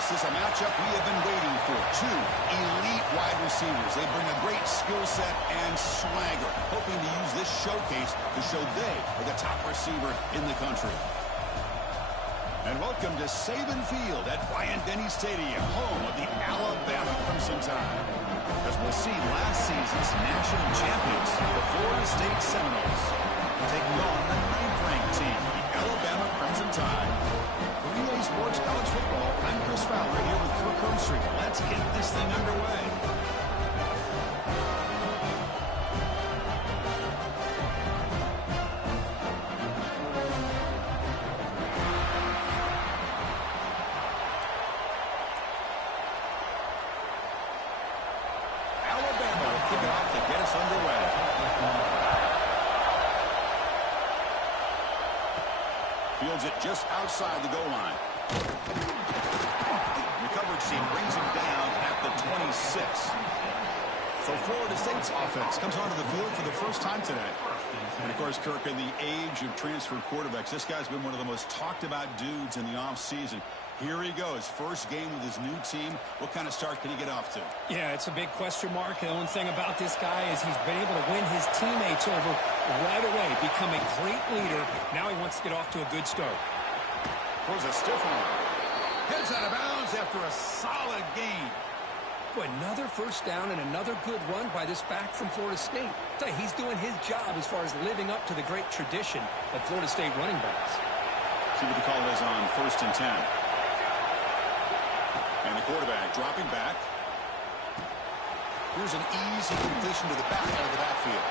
This is a matchup we have been waiting for. Two elite wide receivers. They bring a great skill set and swagger, hoping to use this showcase to show they are the top receiver in the country. And welcome to 7th's Field at Bryant-Denny Stadium, home of the Alabama Crimson Tide. As we'll see, last season's national champions, the Florida State Seminoles, taking on the 9th-ranked team, the Alabama Crimson Tide. For EA Sports College Football, I'm Chris Fowler here with Kirk Hermstreet. Let's get this thing underway. Alabama will kick it off to get us underway. Fields it just outside the goal line. The coverage team brings him down at the 26. So Florida State's offense comes onto the field for the first time today. And, of course, Kirk, in the age of transfer quarterbacks, this guy's been one of the most talked-about dudes in the offseason. Here he goes, first game with his new team. What kind of start can he get off to? Yeah, it's a big question mark. The only thing about this guy is he's been able to win his teammates over right away, become a great leader. Now he wants to get off to a good start. Throws a stiff one. Heads out of bounds after a solid gain. Boy, another first down and another good run by this back from Florida State. I'll tell you, he's doing his job as far as living up to the great tradition of Florida State running backs. See what the call is on 1st and 10. And the quarterback dropping back. Here's an easy completion to the back out of the backfield.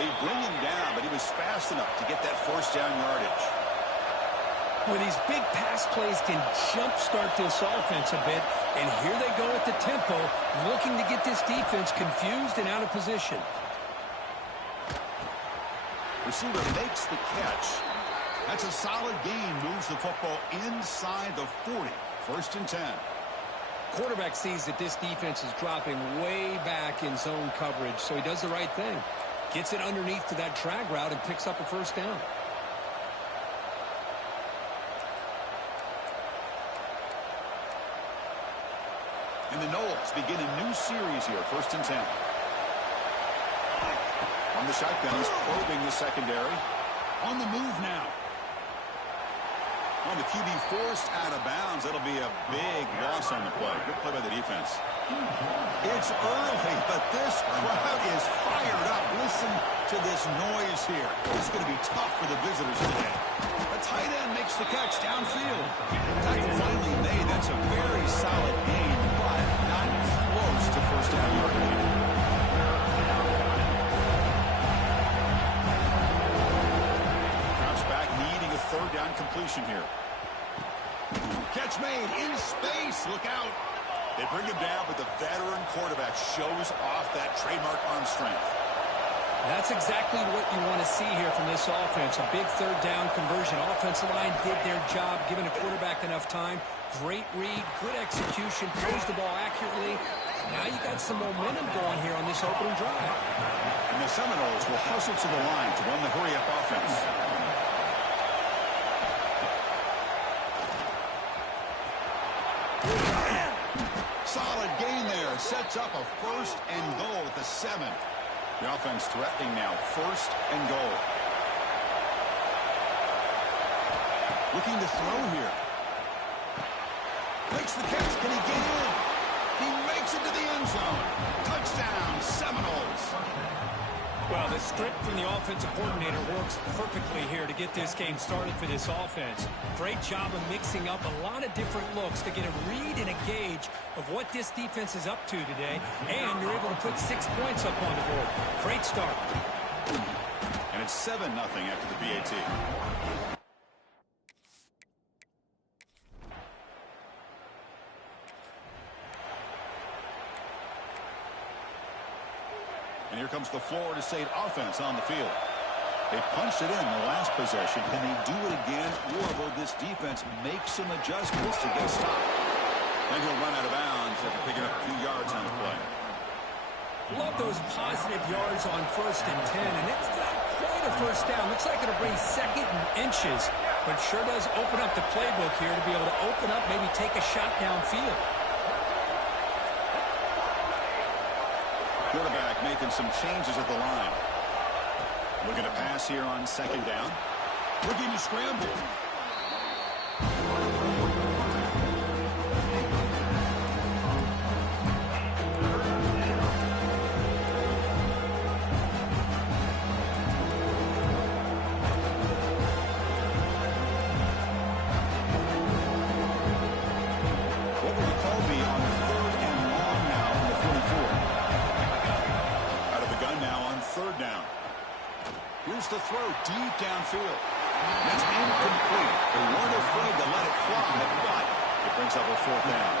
They bring him down, but he was fast enough to get that first down yardage. Well, these big pass plays can jumpstart this offense a bit, and here they go at the tempo, looking to get this defense confused and out of position. Receiver makes the catch. That's a solid gain, moves the football inside the 40. 1st and 10. Quarterback sees that this defense is dropping way back in zone coverage, so he does the right thing. Gets it underneath to that drag route and picks up a first down. And the Noles begin a new series here, 1st and 10. On the shotgun, he's probing the secondary. On the move now. On the QB forced out of bounds. That'll be a big loss on the play. Good play by the defense. It's early, but this crowd is fired up. Listen to this noise here. It's going to be tough for the visitors today. The tight end makes the catch downfield. Tackle finally made. That's a very solid gain, but not close to first down yardage. Third down completion here. Catch made in space. Look out. They bring him down, but the veteran quarterback shows off that trademark arm strength. That's exactly what you want to see here from this offense. A big third down conversion. Offensive line did their job, giving the quarterback enough time. Great read, good execution, throws the ball accurately. Now you got some momentum going here on this opening drive. And the Seminoles will hustle to the line to run the hurry-up offense. Solid gain there. Sets up a 1st and goal at the 7. The offense threatening now. 1st and goal. Looking to throw here. Makes the catch. Can he get in? He makes it to the end zone. Touchdown, Seminoles. Well, the script from the offensive coordinator works perfectly here to get this game started for this offense. Great job of mixing up a lot of different looks to get a read and a gauge of what this defense is up to today, and you're able to put 6 points up on the board. Great start. And it's 7-0 after the PAT. And here comes the Florida State offense on the field. They punched it in the last possession. Can they do it again, or will this defense make some adjustments to get stopped? Then he'll run out of bounds after picking up a few yards on the play. Love those positive yards on 1st and 10, and it's not quite a first down. Looks like it'll bring 2nd and inches. but sure does open up the playbook here to be able to open up, maybe take a shot downfield. Quarterback making some changes at the line. Looking to pass here on second down. Looking to scramble. To throw deep downfield. That's incomplete. They weren't afraid to let it fly, but it brings up a fourth down.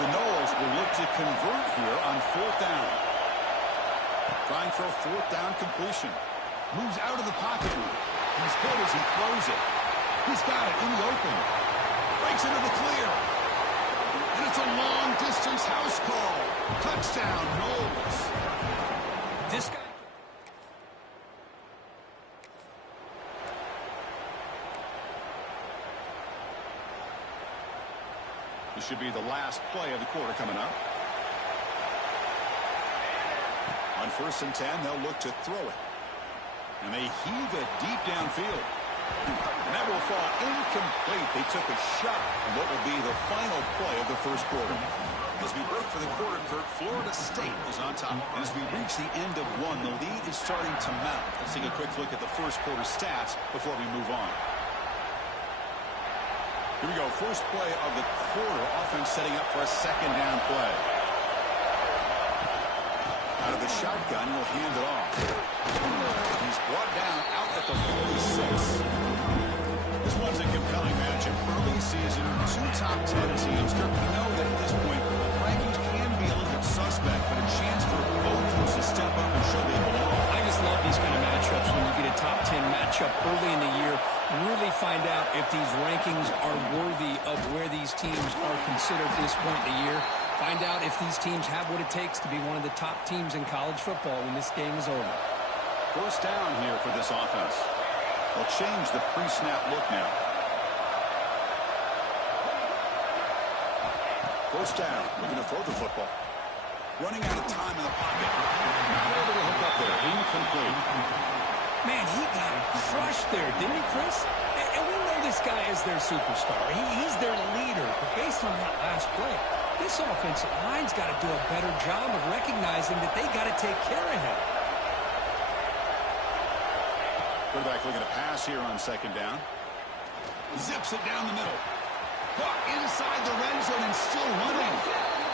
The Noles will look to convert here on fourth down. Trying for a fourth down completion. Moves out of the pocket. He's hit as he throws it. He's got it in the open. Breaks into the clear. And it's a long-distance house call. Touchdown, Noles. This guy. This should be the last play of the quarter coming up. On 1st and 10, they'll look to throw it. And they heave it deep downfield. And that will fall incomplete. They took a shot on what will be the final play of the first quarter. As we break for the quarter, Kurt, Florida State is on top. And as we reach the end of one, the lead is starting to mount. Let's take a quick look at the first quarter stats before we move on. Here we go, first play of the quarter. Offense setting up for a second down play. Out of the shotgun, he'll hand it off. He's brought down out at the 46. This one's a compelling matchup. Early season, two top 10 teams. We know that at this point, rankings can be a little bit suspect, but a chance for both teams to step up and show they belong. I just love these kind of matchups when you get a top 10 matchup early in the year. Really find out if these rankings are worthy of where these teams are considered at this point in the year. Find out if these teams have what it takes to be one of the top teams in college football when this game is over. First down here for this offense. They'll change the pre-snap look now. First down, looking to throw the football. Running out of time in the pocket. Not able to hook up there. Incomplete. Man, he got crushed there, didn't he, Chris? And we know this guy is their superstar. He's their leader. But based on that last play, this offensive line's got to do a better job of recognizing that they got to take care of him. Quarterback looking to pass here on second down. Zips it down the middle. Caught inside the red zone and still running.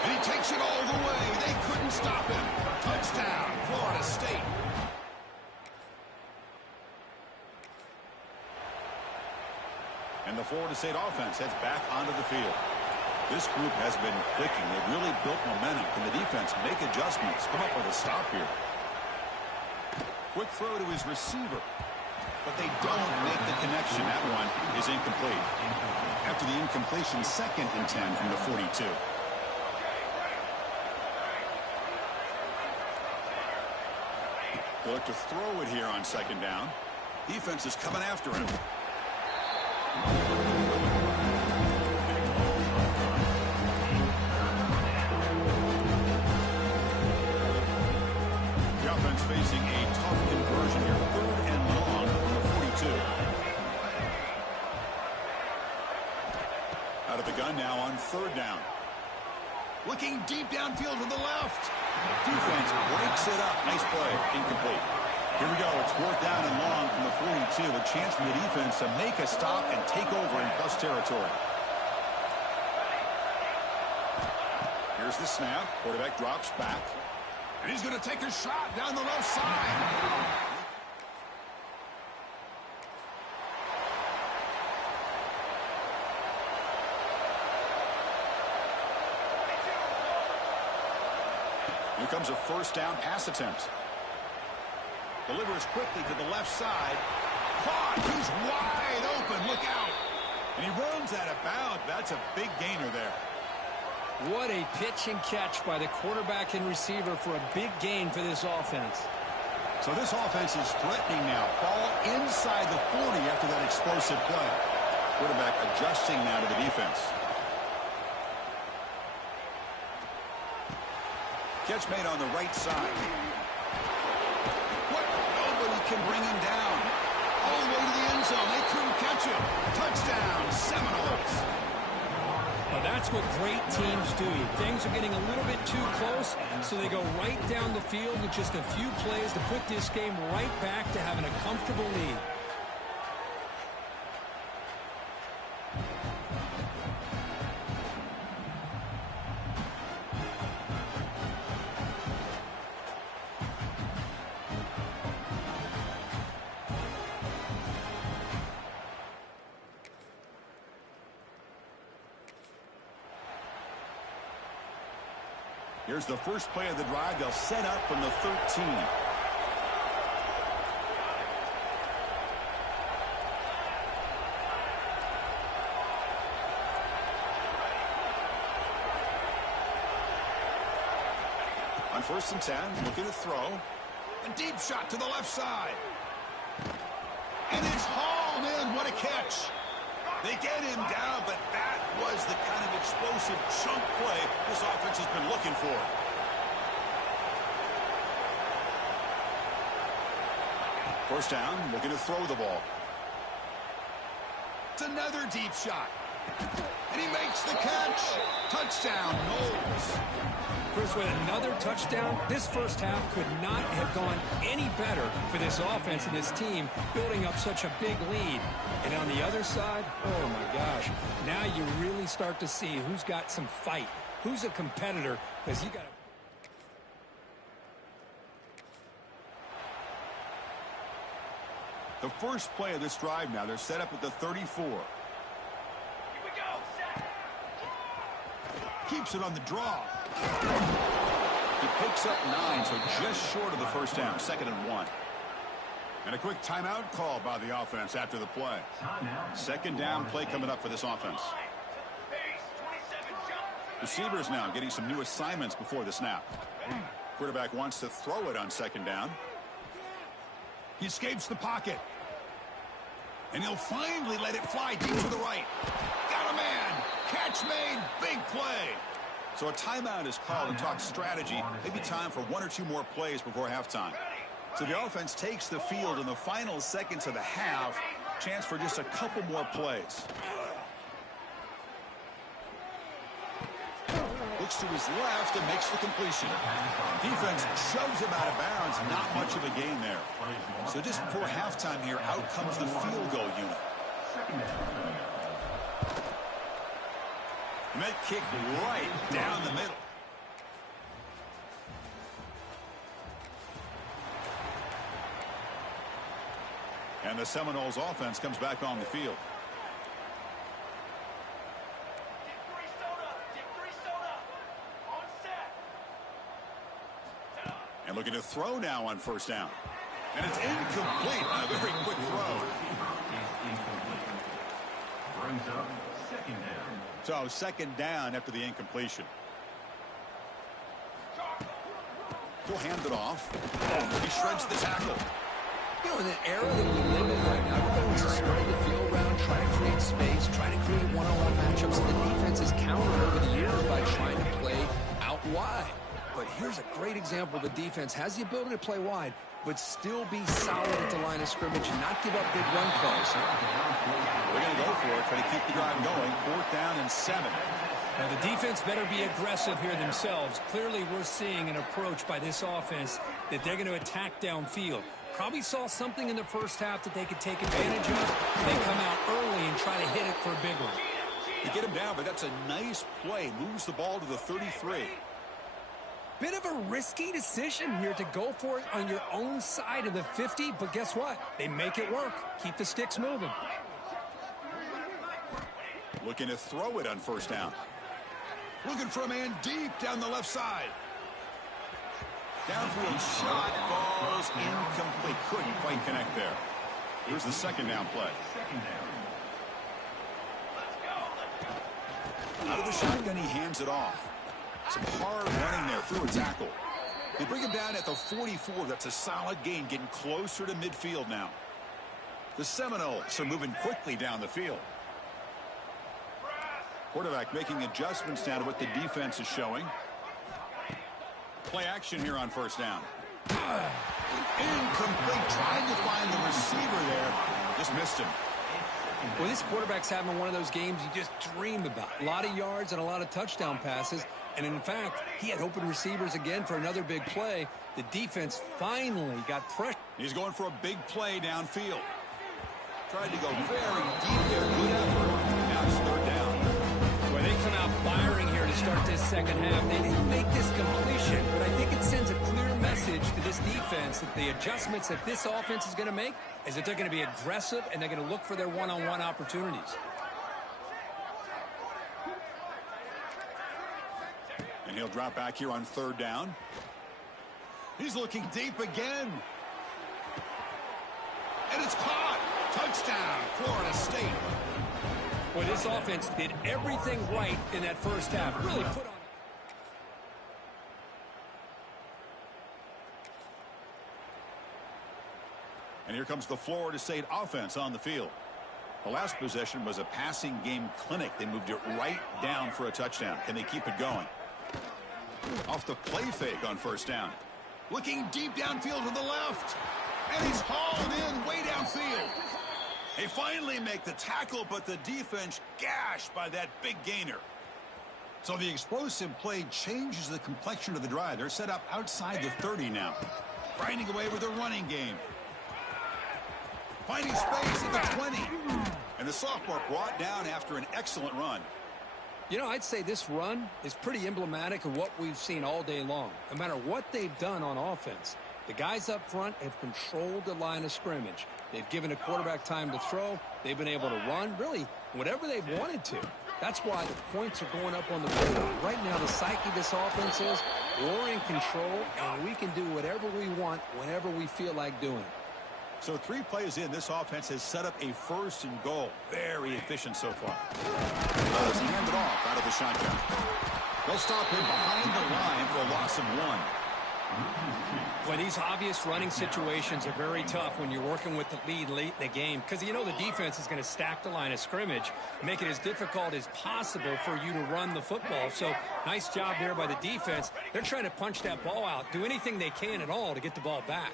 And he takes it all the way. They couldn't stop him. Touchdown, Florida State. And the Florida State offense heads back onto the field. This group has been clicking. They've really built momentum. Can the defense make adjustments? Come up with a stop here. Quick throw to his receiver. But they don't make the connection. That one is incomplete. After the incompletion, 2nd and 10 from the 42. They'll look to throw it here on second down. Defense is coming after him. The offense facing a tough conversion here. 3rd and long from the 42. Out of the gun now on 3rd down. Looking deep downfield to the left. Defense breaks it up. Nice play. Incomplete. Here we go. It's 4th down and long from the 42. A chance for the defense to make a stop and take over in plus territory. Here's the snap. Quarterback drops back. And he's going to take a shot down the left side. Here comes a 1st down pass attempt. Delivers quickly to the left side. Caught. He's wide open. Look out. And he runs out of bounds. That's a big gainer there. What a pitch and catch by the quarterback and receiver for a big gain for this offense. So this offense is threatening now. Ball inside the 40 after that explosive play. Quarterback adjusting now to the defense. Catch made on the right side. What? Nobody can bring him down. All the way to the end zone. They couldn't catch him. Touchdown, Seminoles. Well, that's what great teams do. Things are getting a little bit too close, so they go right down the field with just a few plays to put this game right back to having a comfortable lead. Here's the first play of the drive. They'll set up from the 13. On 1st and 10, looking to throw. A deep shot to the left side. And it's hauled in. What a catch. They get him down, but that was the kind of explosive chunk play this offense has been looking for. First down, looking to throw the ball. It's another deep shot. And he makes the catch. Touchdown, Knowles. Chris, with another touchdown, this first half could not have gone any better for this offense and this team, building up such a big lead. And on the other side, oh my gosh, now you really start to see who's got some fight, who's a competitor, because you got to... The first play of this drive now, they're set up at the 34. Here we go, set. Keeps it on the draw. He picks up 9, so just short of the first down, 2nd and 1. And a quick timeout call by the offense after the play. 2nd down play coming up for this offense. Receivers now getting some new assignments before the snap. Quarterback wants to throw it on 2nd down. He escapes the pocket. And he'll finally let it fly deep to the right. Got a man. Catch made. Big play. So a timeout is called to talk strategy. Maybe time for 1 or 2 more plays before halftime. So the offense takes the field in the final seconds of the half. Chance for just a couple more plays. Looks to his left and makes the completion. Defense shoves him out of bounds. Not much of a gain there. So just before halftime here, out comes the field goal unit. And that kick right down the middle. And the Seminoles offense comes back on the field. And looking to throw now on 1st down. And it's incomplete on a very quick throw. Brings up 2nd down. So 2nd down after the incompletion. He'll hand it off. Oh, he shreds the tackle. You know, in the era that we live in right now, everybody wants to spread the field around, try to create space, try to create one-on-one matchups. And the defense has countered over the years by trying to play out wide. But here's a great example. The defense has the ability to play wide, but still be solid at the line of scrimmage and not give up big run plays. They're going to go for it, try to keep the drive going. 4th down and 7. Now, the defense better be aggressive here themselves. Clearly, we're seeing an approach by this offense that they're going to attack downfield. Probably saw something in the first half that they could take advantage of. They come out early and try to hit it for a big one. You get him down, but that's a nice play. Moves the ball to the 33. Bit of a risky decision here to go for it on your own side of the 50, but guess what? They make it work. Keep the sticks moving. Looking to throw it on 1st down. Looking for a man deep down the left side. Downfield shot falls incomplete. Couldn't quite connect there. Here's the 2nd down play. Out of the shotgun, he hands it off. Some hard running there through a tackle. They bring him down at the 44. That's a solid gain, getting closer to midfield now. The Seminoles are moving quickly down the field. Quarterback making adjustments now to what the defense is showing. Play action here on first down. Incomplete. Trying to find the receiver there. Just missed him. Well, this quarterback's having one of those games you just dream about. A lot of yards and a lot of touchdown passes. And in fact, he had open receivers again for another big play. The defense finally got pressure. He's going for a big play downfield. Tried to go very deep there. Good effort. Now it's third down. Well, they come out firing here to start this second half. They didn't make this completion, but I think it sends a clear message to this defense that the adjustments that this offense is going to make is that they're going to be aggressive and they're going to look for their one-on-one opportunities. And he'll drop back here on third down. He's looking deep again. And it's caught. Touchdown, Florida State. Well, this offense did everything right in that first half. Really put on. And here comes the Florida State offense on the field. The last possession was a passing game clinic. They moved it right down for a touchdown. Can they keep it going? Off the play fake on first down. Looking deep downfield to the left. And he's hauled in way downfield. They finally make the tackle, but the defense gashed by that big gainer. So the explosive play changes the complexion of the drive. They're set up outside the 30 now. Grinding away with a running game. Finding space at the 20. And the sophomore brought down after an excellent run. You know, I'd say this run is pretty emblematic of what we've seen all day long. No matter what they've done on offense, the guys up front have controlled the line of scrimmage. They've given a quarterback time to throw. They've been able to run, really, whatever they've wanted to. That's why the points are going up on the board. Right now, the psyche of this offense is we're in control, and we can do whatever we want whenever we feel like doing it. So 3 plays in, this offense has set up a first and goal. Very efficient so far. Does hand it off out of the shotgun. They'll stop him behind the line for a loss of 1. Well, these obvious running situations are very tough when you're working with the lead late in the game because you know the defense is going to stack the line of scrimmage, make it as difficult as possible for you to run the football. So nice job there by the defense. They're trying to punch that ball out, do anything they can at all to get the ball back.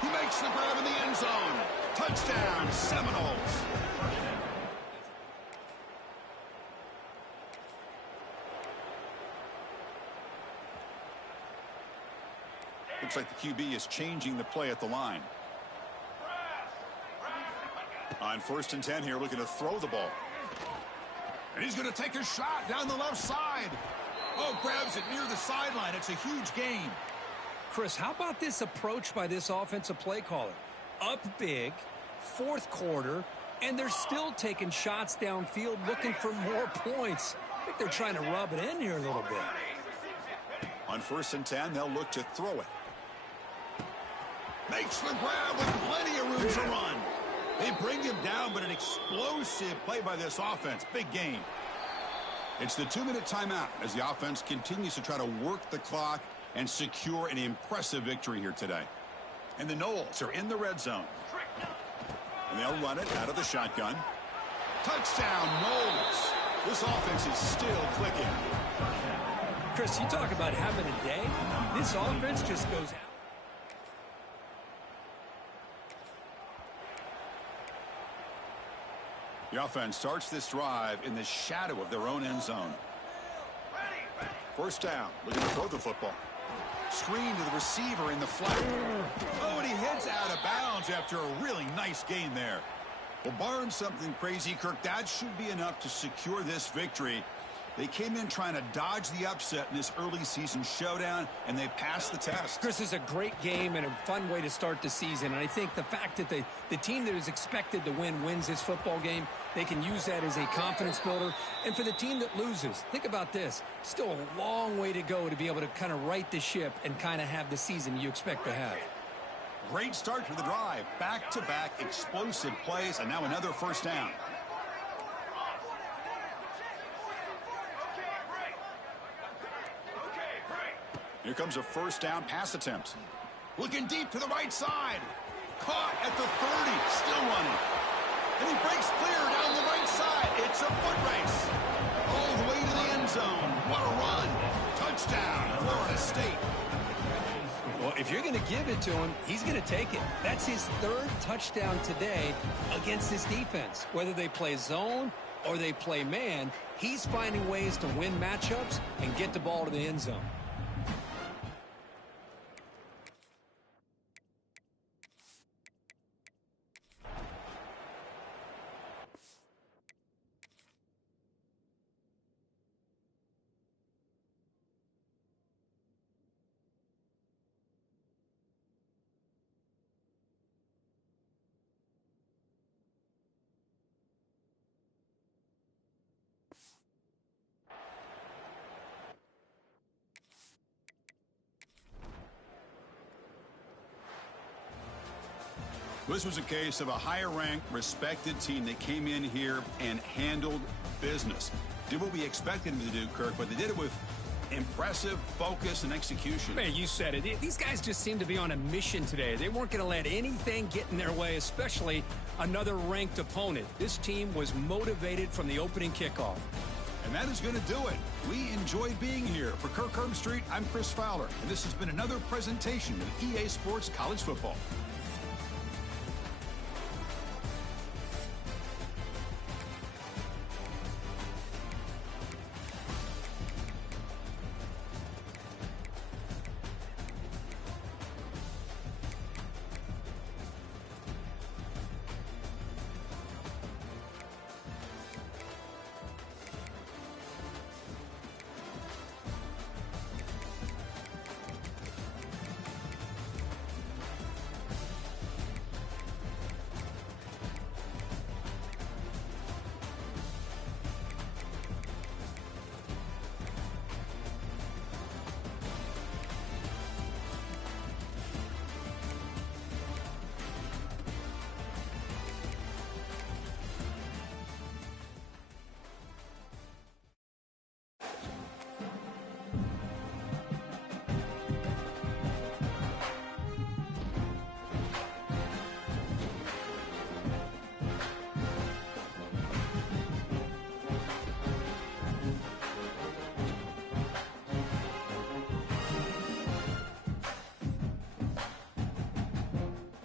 He makes the grab in the end zone. Touchdown, Seminoles. Looks like the QB is changing the play at the line. On first and 10 here, looking to throw the ball. And he's going to take a shot down the left side. Oh, grabs it near the sideline. It's a huge gain. Chris, how about this approach by this offensive play caller? Up big, fourth quarter, and they're still taking shots downfield looking for more points. I think they're trying to rub it in here a little bit. On first and 10, they'll look to throw it. Makes the grab with plenty of room to run. They bring him down, but an explosive play by this offense. Big gain. It's the 2-minute timeout as the offense continues to try to work the clock and secure an impressive victory here today. And the Noles are in the red zone. And they'll run it out of the shotgun. Touchdown, Noles. This offense is still clicking. Chris, you talk about having a day. This offense just goes out. The offense starts this drive in the shadow of their own end zone. First down, looking to throw the football. Screen to the receiver in the flat. Oh, and he heads out of bounds after a really nice gain there. Well, barring something crazy, Kirk, that should be enough to secure this victory. They came in trying to dodge the upset in this early season showdown, and they passed the test. Chris, is a great game and a fun way to start the season. And I think the fact that the team that is expected to win wins this football game, they can use that as a confidence builder. And for the team that loses, think about this. Still a long way to go to be able to kind of right the ship and kind of have the season you expect to have. Great start to the drive. Back-to-back explosive plays, and now another first down. Here comes a first down pass attempt. Looking deep to the right side. Caught at the 30. Still running. And he breaks clear down the right side. It's a foot race. All the way to the end zone. What a run. Touchdown, Florida State. Well, if you're going to give it to him, he's going to take it. That's his third touchdown today against this defense. Whether they play zone or they play man, he's finding ways to win matchups and get the ball to the end zone. This was a case of a higher-ranked, respected team that came in here and handled business. Did what we expected them to do, Kirk, but they did it with impressive focus and execution. Man, you said it. These guys just seem to be on a mission today. They weren't going to let anything get in their way, especially another ranked opponent. This team was motivated from the opening kickoff. And that is going to do it. We enjoyed being here. For Kirk Herbstreit, I'm Chris Fowler, and this has been another presentation of EA Sports College Football.